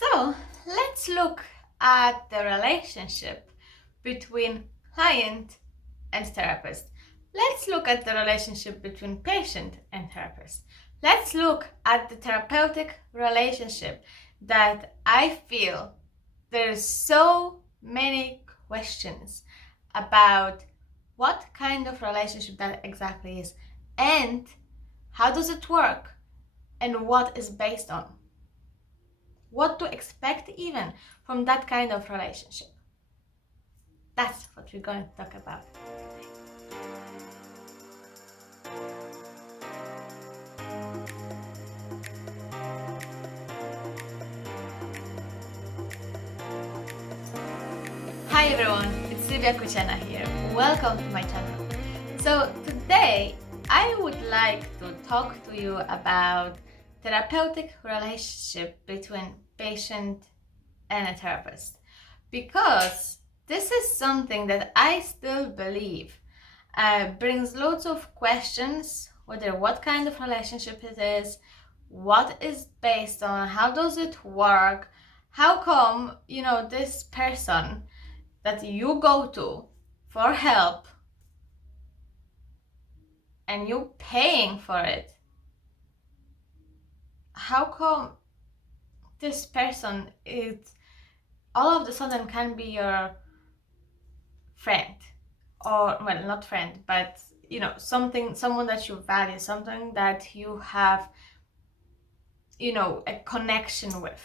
So let's look at the relationship between client and therapist. Let's look at the relationship between patient and therapist. Let's look at the therapeutic relationship that I feel there's so many questions about what kind of relationship that exactly is and how does it work and what is based on. What to expect even from that kind of relationship. That's what we're going to talk about today. Hi everyone, it's Sylwia here. Welcome to my channel. So today I would like to talk to you about therapeutic relationship between patient and a therapist, because this is something that I still believe brings lots of questions, whether what kind of relationship it is, what is based on, how does it work, how come this person that you go to for help and you paying for it, how come this person is all of a sudden can be your friend, or well, not friend, but someone that you value, something that you have a connection with.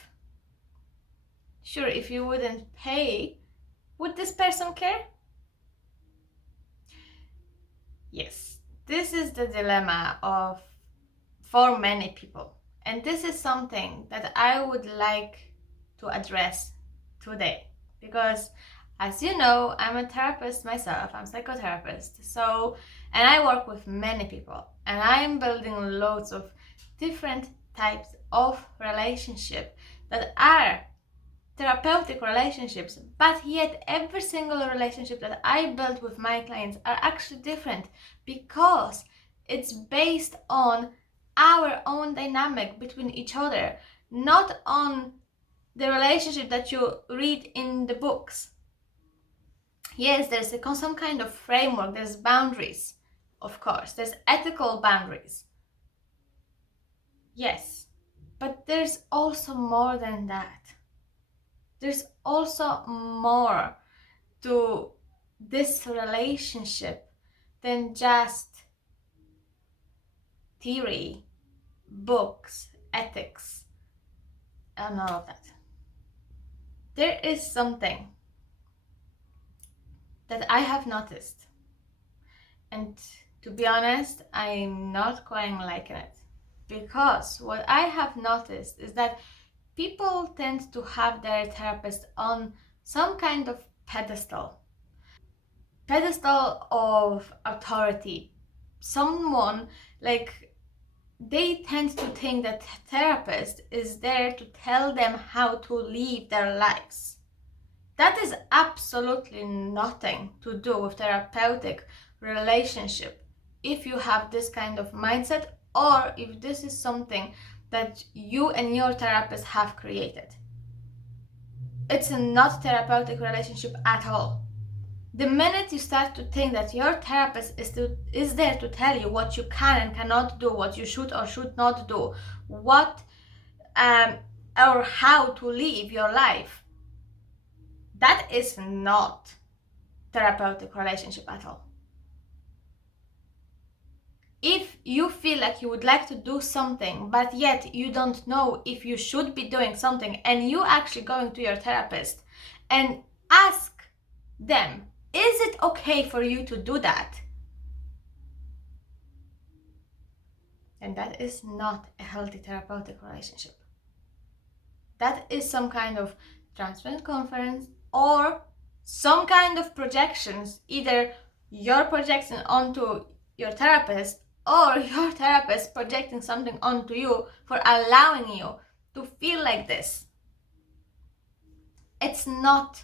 Sure, if you wouldn't pay, would this person care? Yes, this is the dilemma of for many people, and this is something that I would like to address today, because as you know, I'm a therapist myself. I'm a psychotherapist, and I work with many people, and I'm building loads of different types of relationship that are therapeutic relationships, but yet every single relationship that I build with my clients are actually different, because it's based on our own dynamic between each other, not on the relationship that you read in the books. Yes, there's some kind of framework, there's boundaries, of course, there's ethical boundaries. Yes, but there's also more than that. There's also more to this relationship than just theory, books, ethics, and all of that. There is something that I have noticed, and to be honest, I'm not quite liking it, because what I have noticed is that people tend to have their therapist on some kind of pedestal of authority. Someone like they tend to think that therapist is there to tell them how to live their lives. That is absolutely nothing to do with therapeutic relationship if you have this kind of mindset, or if this is something that you and your therapist have created. It's not therapeutic relationship at all. The minute you start to think that your therapist is there to tell you what you can and cannot do, what you should or should not do, what or how to live your life, that is not therapeutic relationship at all. If you feel like you would like to do something, but yet you don't know if you should be doing something, and you actually going to your therapist and ask them, is it okay for you to do that? And that is not a healthy therapeutic relationship. That is some kind of transparent conference, or some kind of projections, either you're projecting onto your therapist, or your therapist projecting something onto you for allowing you to feel like this. It's not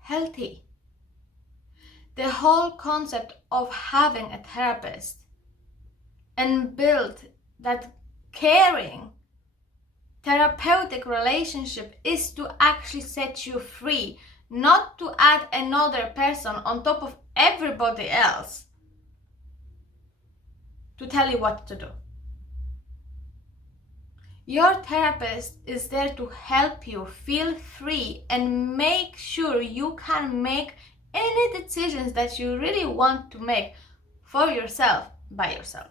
healthy. The whole concept of having a therapist and build that caring Therapeutic relationship is to actually set you free, not to add another person on top of everybody else to tell you what to do. Your therapist is there to help you feel free and make sure you can make any decisions that you really want to make for yourself by yourself.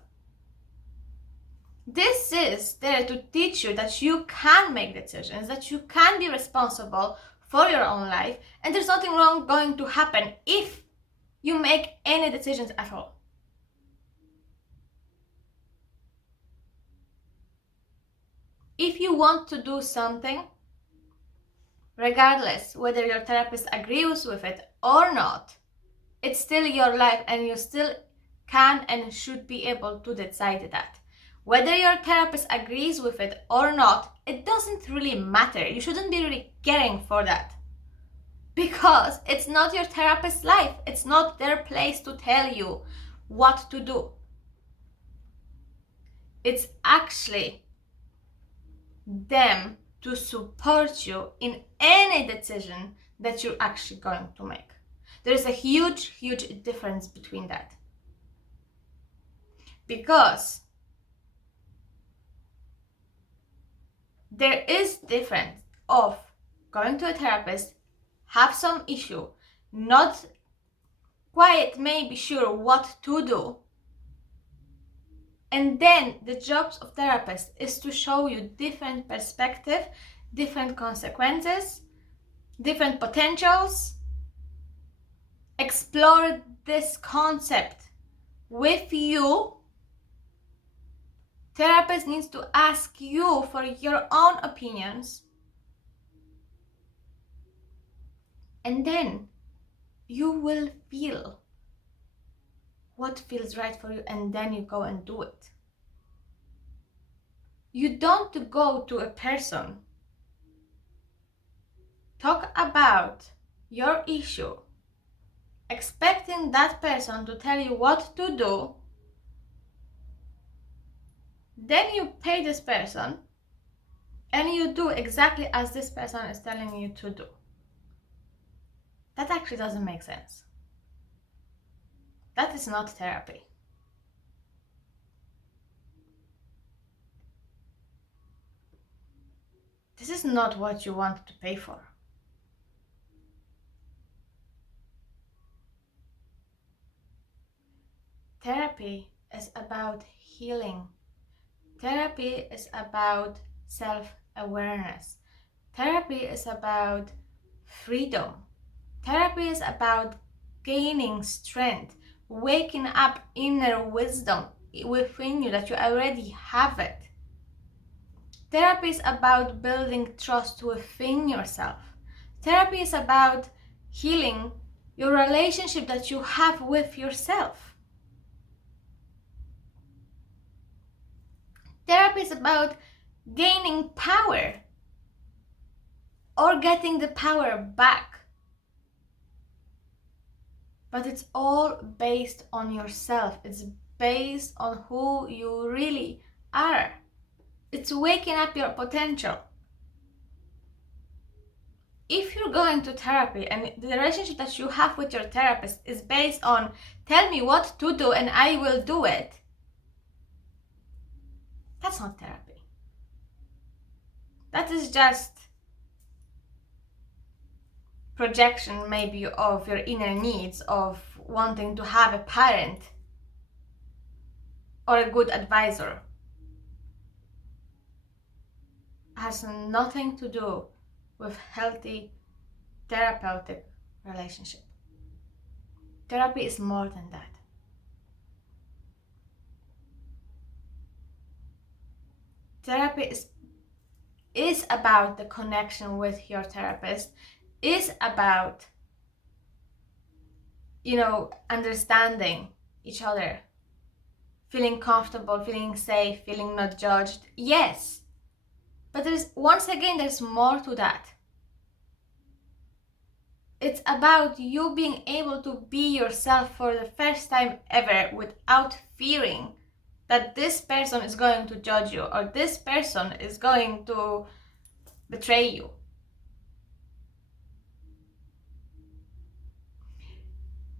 This is there to teach you that you can make decisions, that you can be responsible for your own life, and there's nothing wrong going to happen if you make any decisions at all. If you want to do something, regardless whether your therapist agrees with it or not, it's still your life and you still can and should be able to decide that. Whether your therapist agrees with it or not, it doesn't really matter. You shouldn't be really caring for that. Because it's not your therapist's life. It's not their place to tell you what to do. It's actually them to support you in any decision that you're actually going to make. There's a huge, huge difference between that. Because there is difference of going to a therapist, have some issue, not quite maybe sure what to do, and then the jobs of therapist is to show you different perspective, different consequences, different potentials, explore this concept with you. Therapist needs to ask you for your own opinions, and then you will feel what feels right for you, and then you go and do it. You don't go to a person, talk about your issue, expecting that person to tell you what to do, then you pay this person and you do exactly as this person is telling you to do. That actually doesn't make sense. That is not therapy. This is not what you want to pay for. Therapy is about healing. Therapy is about self-awareness. Therapy is about freedom. Therapy is about gaining strength, waking up inner wisdom within you that you already have it. Therapy is about building trust within yourself. Therapy is about healing your relationship that you have with yourself. Therapy is about gaining power or getting the power back. But it's all based on yourself. It's based on who you really are. It's waking up your potential. If you're going to therapy and the relationship that you have with your therapist is based on tell me what to do and I will do it, that's not therapy. That is just projection maybe of your inner needs of wanting to have a parent or a good advisor. It has nothing to do with healthy therapeutic relationship. Therapy is more than that. Therapy is about the connection with your therapist, is about, understanding each other, feeling comfortable, feeling safe, feeling not judged. Yes, but there's more to that. It's about you being able to be yourself for the first time ever without fearing that this person is going to judge you or this person is going to betray you.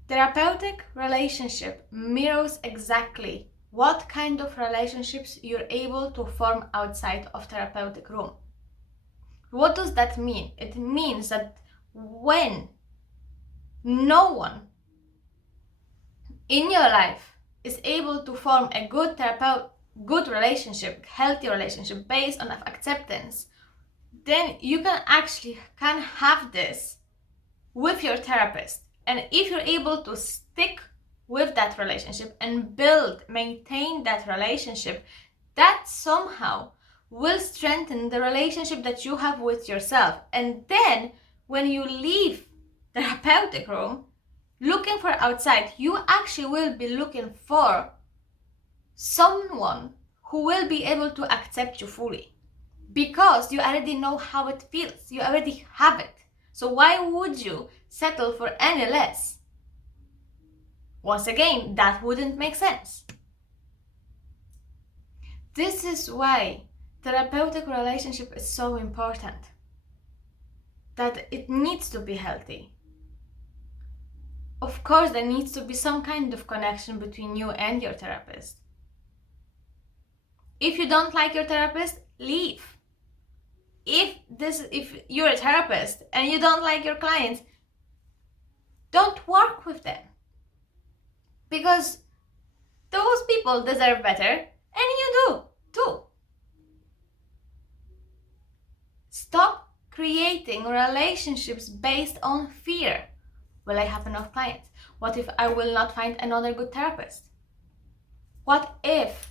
Therapeutic relationship mirrors exactly what kind of relationships you're able to form outside of therapeutic room. What does that mean? It means that when no one in your life is able to form a good relationship, healthy relationship based on acceptance, then you can have this with your therapist. And if you're able to stick with that relationship and maintain that relationship, that somehow will strengthen the relationship that you have with yourself. And then when you leave the therapeutic room, looking for outside, you actually will be looking for someone who will be able to accept you fully, because you already know how it feels. You already have it. So why would you settle for any less? Once again, that wouldn't make sense. This is why therapeutic relationship is so important. That it needs to be healthy. Of course, there needs to be some kind of connection between you and your therapist. If you don't like your therapist, leave. If you're a therapist and you don't like your clients, don't work with them. Because those people deserve better, and you do too. Stop creating relationships based on fear. Will I have enough clients? What if I will not find another good therapist? What if?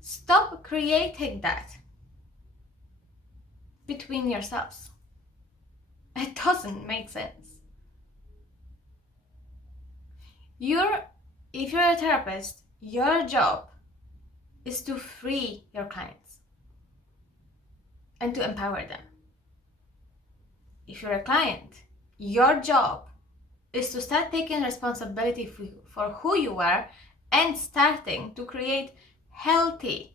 Stop creating that between yourselves. It doesn't make sense. If you're a therapist, your job is to free your clients and to empower them. If you're a client, your job is to start taking responsibility for who you are and starting to create healthy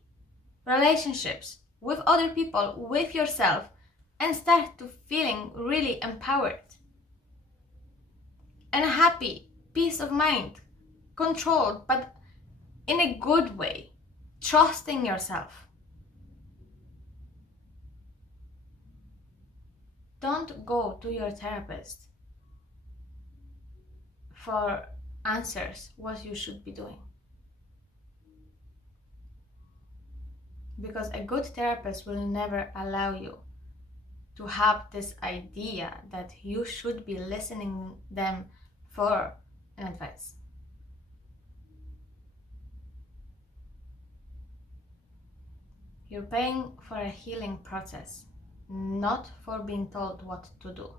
relationships with other people, with yourself, and start to feeling really empowered and happy, peace of mind, controlled, but in a good way, trusting yourself. Don't go to your therapist for answers what you should be doing. Because a good therapist will never allow you to have this idea that you should be listening them for an advice. You're paying for a healing process, not for being told what to do.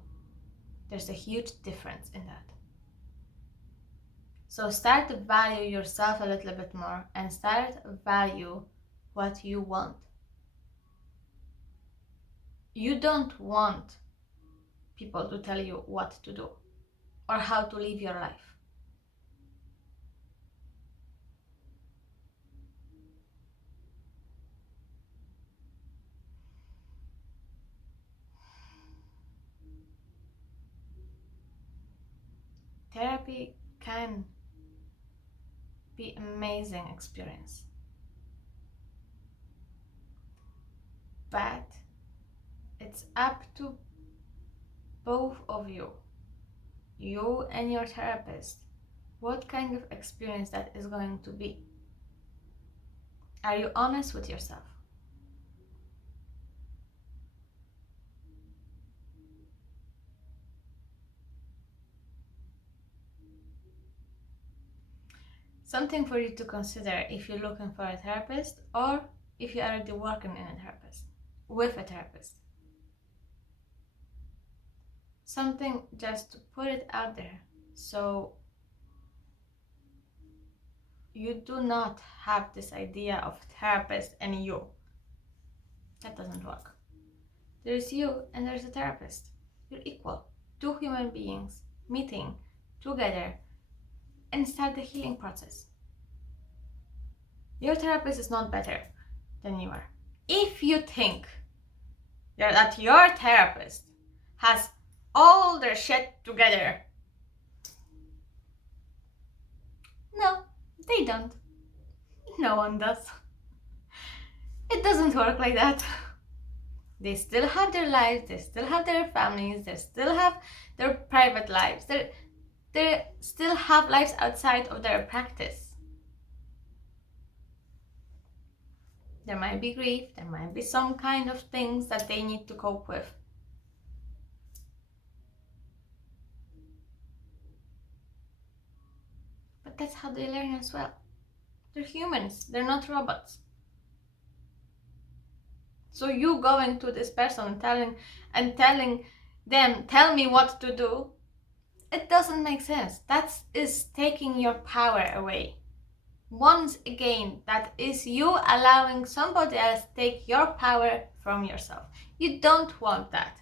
There's a huge difference in that. So start to value yourself a little bit more and start value what you want. You don't want people to tell you what to do or how to live your life. Therapy can be an amazing experience, but it's up to both of you and your therapist, what kind of experience that is going to be. Are you honest with yourself? Something for you to consider if you're looking for a therapist or if you're already working with a therapist. Something just to put it out there so you do not have this idea of therapist and you. That doesn't work. There's you and there's a therapist. You're equal. Two human beings meeting together and start the healing process. Your therapist is not better than you are. If you think that your therapist has all their shit together, no, they don't. No one does. It doesn't work like that. They still have their lives, they still have their families, they still have their private lives, they still have lives outside of their practice. There might be grief, there might be some kind of things that they need to cope with. But that's how they learn as well. They're humans, they're not robots. So you going to this person telling them, tell me what to do, it doesn't make sense. That is taking your power away. Once again, that is you allowing somebody else take your power from yourself. You don't want that.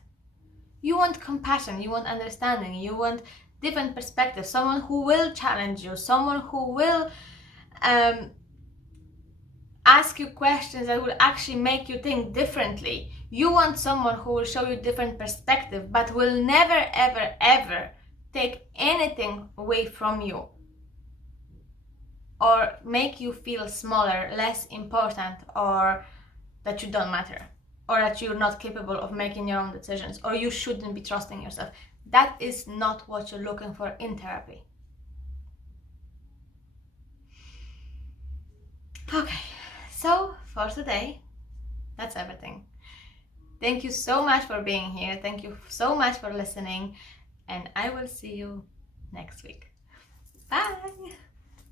You want compassion, you want understanding, you want different perspectives, someone who will challenge you, someone who will ask you questions that will actually make you think differently. You want someone who will show you different perspective, but will never, ever, ever take anything away from you or make you feel smaller, less important, or that you don't matter, or that you're not capable of making your own decisions, or you shouldn't be trusting yourself. That is not what you're looking for in therapy. Okay, so for today, that's everything. Thank you so much for being here. Thank you so much for listening, and I will see you next week. Bye!